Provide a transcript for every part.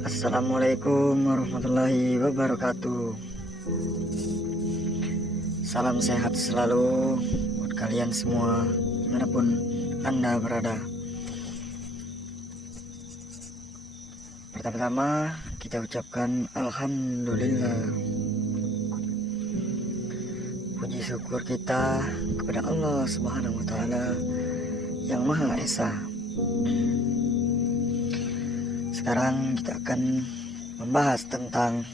Assalamualaikum warahmatullahi wabarakatuh. Salam sehat selalu buat kalian semua dimanapun Anda berada. Pertama-tama kita ucapkan Alhamdulillah. Puji syukur kita kepada Allah Subhanahu wa Ta'ala yang Maha Esa. Sekarang kita akan membahas tentang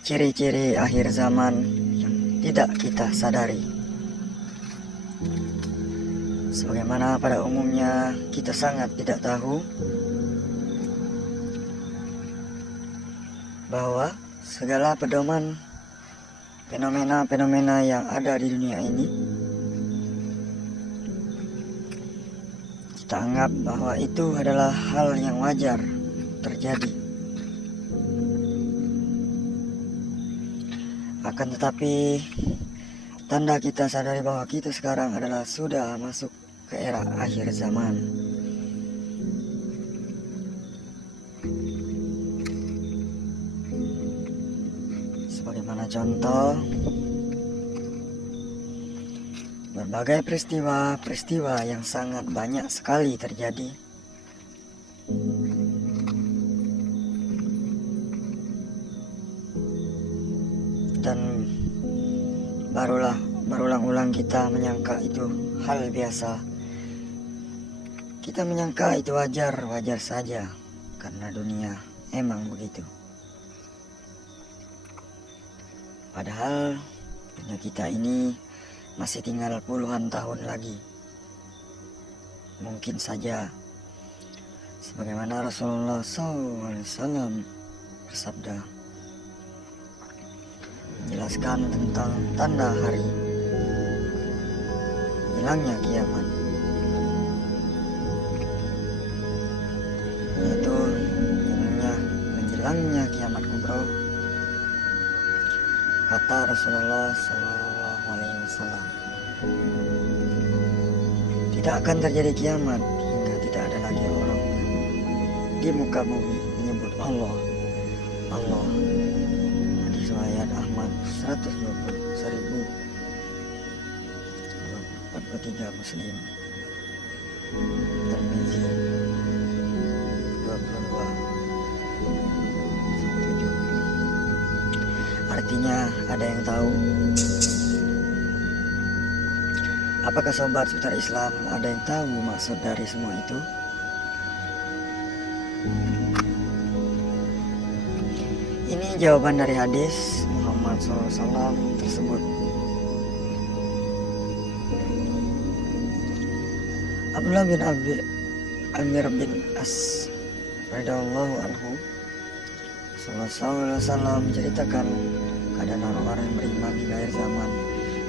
ciri-ciri akhir zaman yang tidak kita sadari. Sebagaimana pada umumnya kita sangat tidak tahu bahwa segala pedoman fenomena-fenomena yang ada di dunia ini kita anggap bahwa itu adalah hal yang wajar terjadi. Akan tetapi tanda kita sadari bahwa kita sekarang adalah sudah masuk ke era akhir zaman. Sebagaimana contoh, berbagai peristiwa yang sangat banyak sekali terjadi dan berulang-ulang kita menyangka itu hal biasa. Kita menyangka itu wajar saja karena dunia emang begitu. Padahal dunia kita ini masih tinggal puluhan tahun lagi. Mungkin saja sebagaimana Rasulullah SAW bersabda, menjelaskan tentang tanda hari hilangnya kiamat, yaitu menjelangnya kiamat kubra. Kata Rasulullah SAW, tidak akan terjadi kiamat hingga tidak ada lagi orang di muka bumi menyebut Allah. Hadis riwayat Ahmad 120.143, Muslim Tirmizi 22.7. Artinya ada yang tahu? Apakah sobat seputar Islam ada yang tahu maksud dari semua itu? Ini jawaban dari hadis Muhammad SAW tersebut. Abdullah bin Amir bin As radhiyallahu anhu, Rasulullah SAW menceritakan keadaan orang-orang yang beriman di akhir zaman.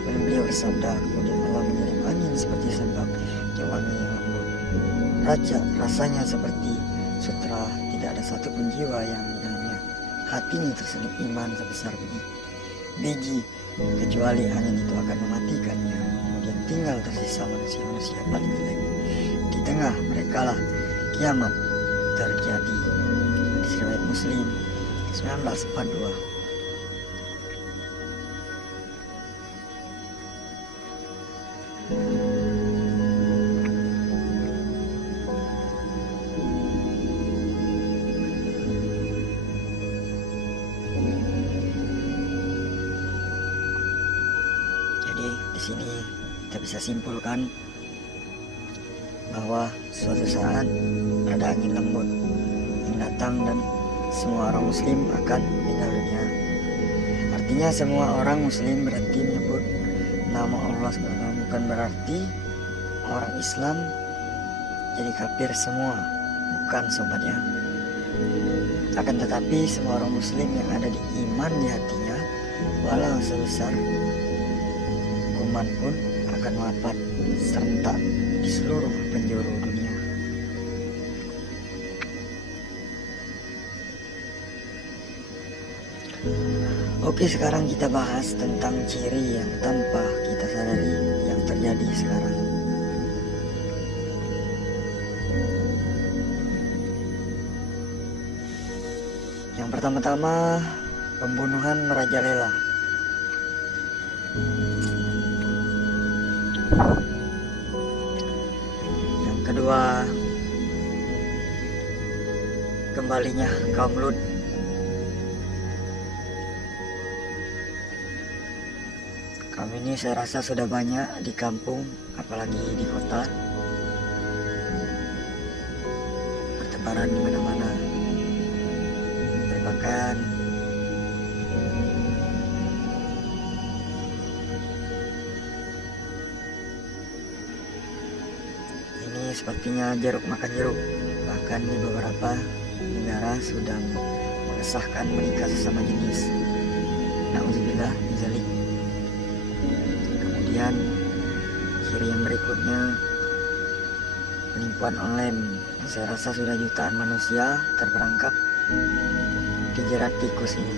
Dan beliau bersabda, kemudian Allah mengirim angin seperti sebab yang wangi yang lembut. Rasanya seperti sutra, tidak ada satupun jiwa yang di dalamnya hatinya terselip iman sebesar biji, kecuali angin itu akan mematikannya. Kemudian tinggal tersisa manusia paling jelek. Di tengah merekalah kiamat terjadi. Hadis riwayat Muslim 1942. Jadi di sini kita bisa simpulkan bahwa suatu saat ada angin lembut yang datang dan semua orang muslim akan meninggal dunia. Artinya semua orang muslim berhenti menyebut nama Allah SWT. Bukan berarti orang Islam jadi kafir semua, bukan sobatnya. Akan tetapi semua orang muslim yang ada di iman di hatinya, walau sebesar kuman pun akan wafat serentak di seluruh penjuru dunia. Oke, sekarang kita bahas tentang ciri yang tanpa kita sadari yang terjadi sekarang. Yang pertama-tama, pembunuhan merajalela. Yang kedua, kembalinya kaum Lut. Kaum ini saya rasa sudah banyak di kampung, apalagi di kota, bertebaran di mana-mana, berpakaian ini sepertinya jeruk makan jeruk. Bahkan di beberapa negara sudah mengesahkan menikah sesama jenis. Nauzubillah min dzalik. Kemudian ciri yang berikutnya, penipuan online. Saya rasa sudah jutaan manusia terperangkap dijerat tikus ini,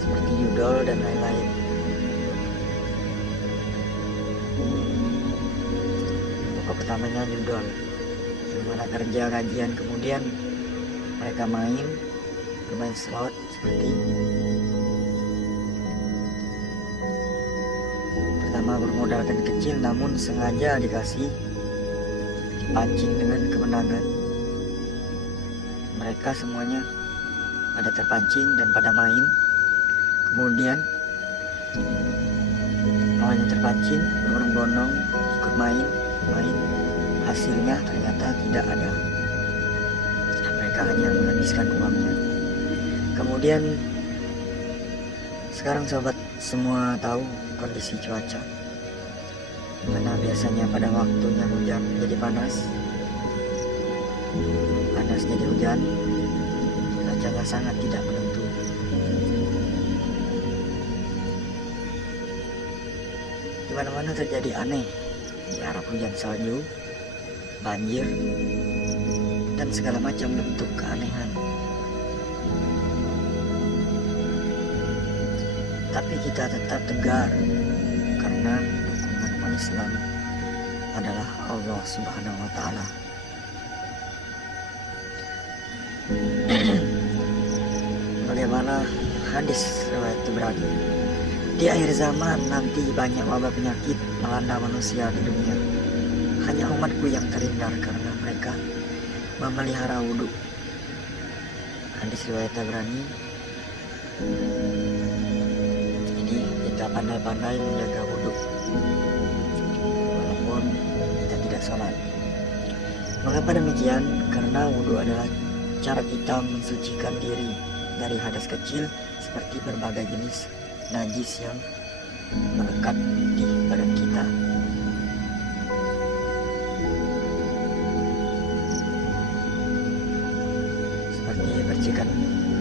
seperti judol dan lain-lain. Pokok pertamanya judol, yang mana kerja kajian, kemudian mereka bermain slot seperti pertama bermodalkan kecil, namun sengaja dipancing dengan kemenangan. Mereka semuanya pada terpancing dan pada main. Kemudian awalnya terpancing, berbondong-bondong ikut main. Hasilnya ternyata tidak ada. Mereka hanya menghabiskan uangnya. Kemudian sekarang sobat semua tahu kondisi cuaca, mana biasanya pada waktunya hujan jadi panas jadi hujan, cuacanya sangat tidak menentu. Di mana-mana terjadi aneh, di Arab hujan salju, banjir, dan segala macam bentuk keanehan. Tapi kita tetap tegar karena dukungan umat Islam adalah Allah Subhanahu wa Ta'ala. Bagaimana hadis riwayat Tabrani, di akhir zaman nanti banyak wabah penyakit melanda manusia di dunia. Hanya umatku yang terhindar karena mereka memelihara wudhu. Hadis riwayat Tabrani. Jadi kita pandai-pandai menjaga wudhu walaupun kita tidak sholat. Mengapa demikian? Karena wudhu adalah cara kita mensucikan diri dari hadas kecil seperti berbagai jenis najis yang melekat di badan kita. Seperti percikan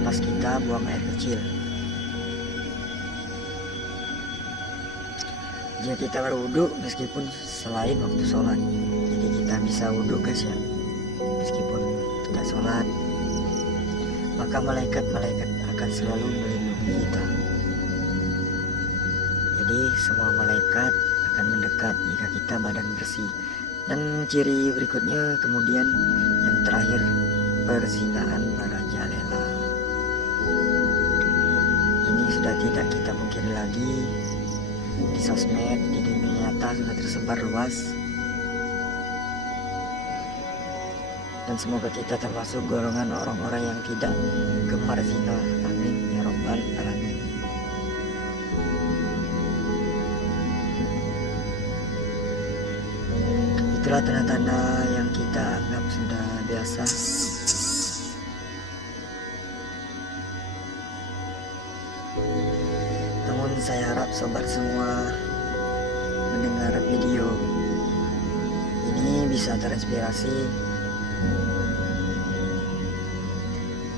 pas kita buang air kecil. Jika kita berwudu meskipun selain waktu sholat, jadi kita bisa wudu guys ya, meskipun tidak sholat, maka malaikat-malaikat akan selalu melindungi kita. Jadi semua malaikat akan mendekat jika kita badan bersih. Dan ciri berikutnya kemudian yang terakhir, perzinahan merajalela. Ini sudah tidak kita mungkiri lagi. Di sosmed, di dunia nyata sudah tersebar luas. Dan semoga kita termasuk golongan orang-orang yang tidak gemar zina. Amin ya rabbal alamin. Itulah tanda-tanda yang kita anggap sudah biasa. Namun saya harap sobat semua mendengar video ini bisa terinspirasi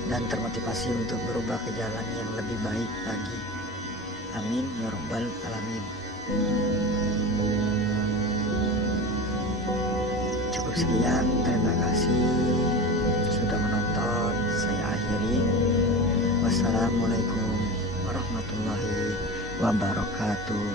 dan termotivasi untuk berubah ke jalan yang lebih baik lagi. Amin ya rabbal alamin. Cukup sekian, terima kasih sudah menonton. Saya akhiri. Wassalamualaikum warahmatullahi wabarakatuh.